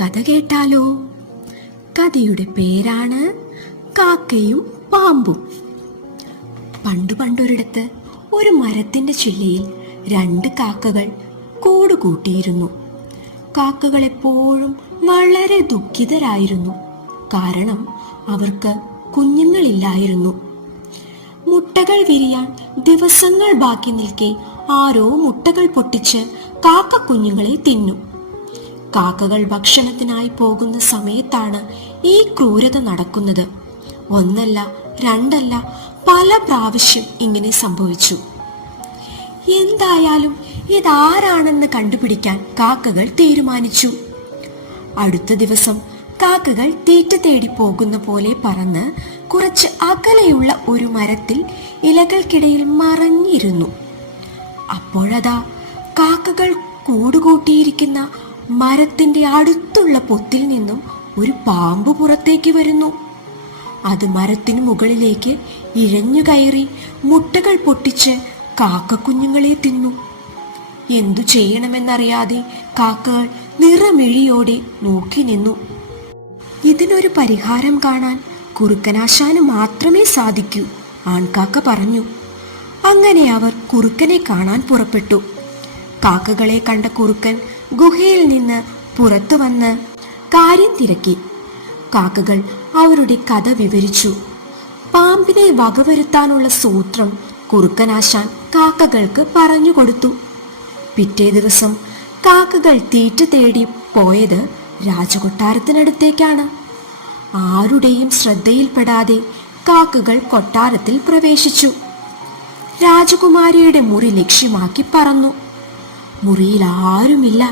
കഥ കേട്ടാലോ? കഥയുടെ പേരാണ് കാക്കയും പാമ്പും. പണ്ടൊരിടത്ത് ഒരു മരത്തിന്റെ ചില്ലയിൽ 2 കാക്കകൾ കൂടുകൂട്ടിയിരുന്നു. കാക്കകൾ എപ്പോഴും വളരെ ദുഃഖിതരായിരുന്നു. കാരണം അവർക്ക് കുഞ്ഞുങ്ങളില്ലായിരുന്നു. മുട്ടകൾ വിരിയാൻ ദിവസങ്ങൾ ബാക്കി നിൽക്കെ ആരോ മുട്ടകൾ പൊട്ടിച്ച് കാക്ക കുഞ്ഞുങ്ങളെ തിന്നു. കാക്കകൾ ഭക്ഷണത്തിനായി പോകുന്ന സമയത്താണ് ഈ ക്രൂരത നടക്കുന്നത്. ഒന്നല്ല രണ്ടല്ല, പല പ്രാവശ്യം ഇങ്ങനെ സംഭവിച്ചു. എന്തായാലും ഇതാരാണെന്ന് കണ്ടുപിടിക്കാൻ കാക്കകൾ തീരുമാനിച്ചു. അടുത്ത ദിവസം കാക്കകൾ തീറ്റ തേടി പോകുന്ന പോലെ പറന്ന് കുറച്ച് അകലെയുള്ള ഒരു മരത്തിൽ ഇലകൾക്കിടയിൽ മറഞ്ഞിരുന്നു. അപ്പോഴതാ കാക്കകൾ കൂടുകൂട്ടിയിരിക്കുന്ന മരത്തിന്റെ അടുത്തുള്ള പൊത്തിൽ നിന്നും ഒരു പാമ്പ് പുറത്തേക്ക് വരുന്നു. അത് മരത്തിനു മുകളിലേക്ക് ഇഴഞ്ഞു കയറി മുട്ടകൾ പൊട്ടിച്ച് കാക്കക്കുഞ്ഞുങ്ങളെ തിന്നു. എന്തു ചെയ്യണമെന്നറിയാതെ കാക്കകൾ നിറമിഴിയോടെ നോക്കി നിന്നു. ഇതിനൊരു പരിഹാരം കാണാൻ കുറുക്കനാശാന് മാത്രമേ സാധിക്കൂ, ആൺകാക്ക പറഞ്ഞു. അങ്ങനെ അവർ കുറുക്കനെ കാണാൻ പുറപ്പെട്ടു. കാക്കകളെ കണ്ട കുറുക്കൻ ഗുഹയിൽ നിന്ന് പുറത്തു വന്ന് കാര്യം തിരക്കി. കാക്കകൾ അവരുടെ കഥ വിവരിച്ചു. പാമ്പിനെ വകവരുത്താനുള്ള സൂത്രം കുറുക്കനാശാൻ കാക്കകൾക്ക് പറഞ്ഞുകൊടുത്തു. പിറ്റേ ദിവസം കാക്കകൾ തീറ്റ തേടി പോയത് രാജകൊട്ടാരത്തിനടുത്തേക്കാണ്. ആരുടെയും ശ്രദ്ധയിൽപ്പെടാതെ കാക്കകൾ കൊട്ടാരത്തിൽ പ്രവേശിച്ചു. രാജകുമാരിയുടെ മുറി ലക്ഷ്യമാക്കി പറന്നു. മുറിയിൽ ആരുമില്ല.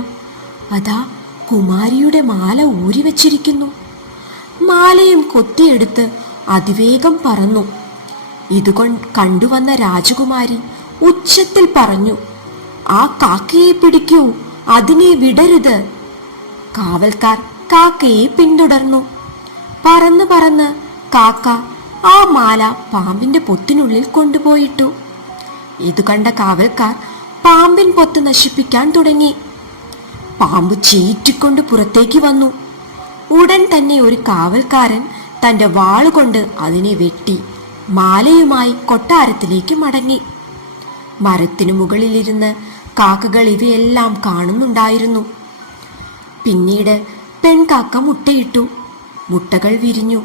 അതാ കുമാരിയുടെ മാല ഊരിവച്ചിരിക്കുന്നു. മാലയും കൊത്തിയെടുത്ത് അതിവേഗം പറന്നു. ഇതുകൊണ്ട് കണ്ടുവന്ന രാജകുമാരി ഉച്ചത്തിൽ പറഞ്ഞു, "ആ കാക്കയെ പിടിക്കൂ, അതിനെ വിടരുത്." കാവൽക്കാർ കാക്കയെ പിന്തുടർന്നു. പറന്ന് പറന്ന് കാക്ക ആ മാല പാമ്പിന്റെ പൊത്തിനുള്ളിൽ കൊണ്ടുപോയിട്ടു. ഇത് കണ്ട കാവൽക്കാർ പാമ്പിൻ പൊത്ത് നശിപ്പിക്കാൻ തുടങ്ങി. പാമ്പ് ചീറ്റിക്കൊണ്ട് പുറത്തേക്ക് വന്നു. ഉടൻ തന്നെ ഒരു കാവൽക്കാരൻ തന്റെ വാളുകൊണ്ട് അതിനെ വെട്ടി മാലയുമായി കൊട്ടാരത്തിലേക്ക് മടങ്ങി. മരത്തിനു മുകളിലിരുന്ന് കാക്കകൾ ഇവയെല്ലാം കാണുന്നുണ്ടായിരുന്നു. പിന്നീട് പെൺകാക്ക മുട്ടയിട്ടു. മുട്ടകൾ വിരിഞ്ഞു.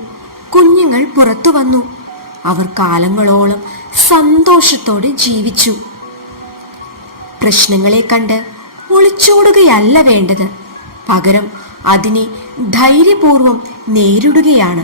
കുഞ്ഞുങ്ങൾ പുറത്തു വന്നു. അവർ കാലങ്ങളോളം സന്തോഷത്തോടെ ജീവിച്ചു. പ്രശ്നങ്ങളെ കണ്ട് ഒളിച്ചോടുകയല്ല വേണ്ടത്, പകരം അതിനെ ധൈര്യപൂർവം നേരിടുകയാണ്.